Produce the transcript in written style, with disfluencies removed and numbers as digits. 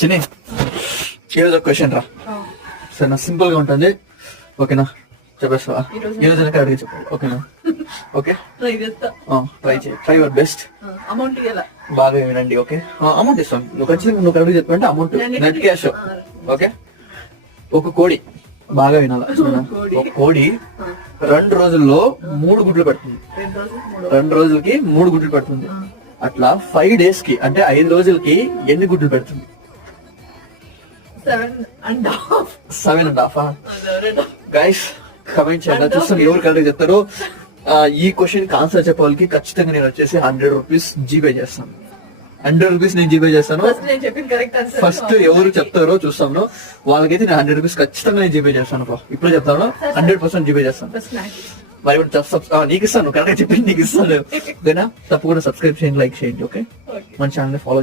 చిన్ని ఈరోజు ఒక క్వశ్చన్ రా. సరే నా సింపుల్ గా ఉంటుంది, ఓకేనా? చెప్పేస్తావా? ఈ రోజు అడిగి చెప్పు, ఓకేనా? ఓకే, ట్రై చేయి, ట్రై యువర్ బెస్ట్. అమౌంట్ బాగా వినండి, ఓకే? అమౌంట్ ఇస్తాను, నువ్వు ఖచ్చితంగా నువ్వు కరెక్ట్ చెప్పంటే అమౌంట్ నెట్ క్యాష్, ఓకే? ఒక కోడి, బాగా వినాలా, ఒక కోడి 2 రోజుల్లో 3 గుడ్లు పెడుతుంది. 2 రోజులకి 3 గుడ్లు పెడుతుంది. అట్లా 5 days కి అంటే 5 రోజులకి ఎన్ని గుడ్లు పెడుతుంది? 7.5. గైస్ కమెంట్ చేయండి, చూస్తాను ఎవరు కరెక్ట్ చెప్తారో. ఈ క్వశ్చన్ కి ఆన్సర్ చెప్పే వాళ్ళకి ఖచ్చితంగా నేను వచ్చేసి 100 రూపీస్ జీపే చేస్తాను. 100 రూపీస్ నేను జీపే చేస్తాను. ఫస్ట్ ఎవరు చెప్తారో చూస్తాను, వాళ్ళకైతే నేను 100 రూపీస్ ఖచ్చితంగా నేను జీపే చేస్తాను. ఇప్పుడు చెప్తాను, 100% జీపే చేస్తాను. మరి నీకు ఇస్తాను, కరెక్ట్ చెప్పింది నీకు ఇస్తాను. ఓకేనా? తప్పకుండా సబ్స్క్రైబ్ చేయండి, లైక్ చేయండి, ఓకే? మన ఛానల్ ఫాలో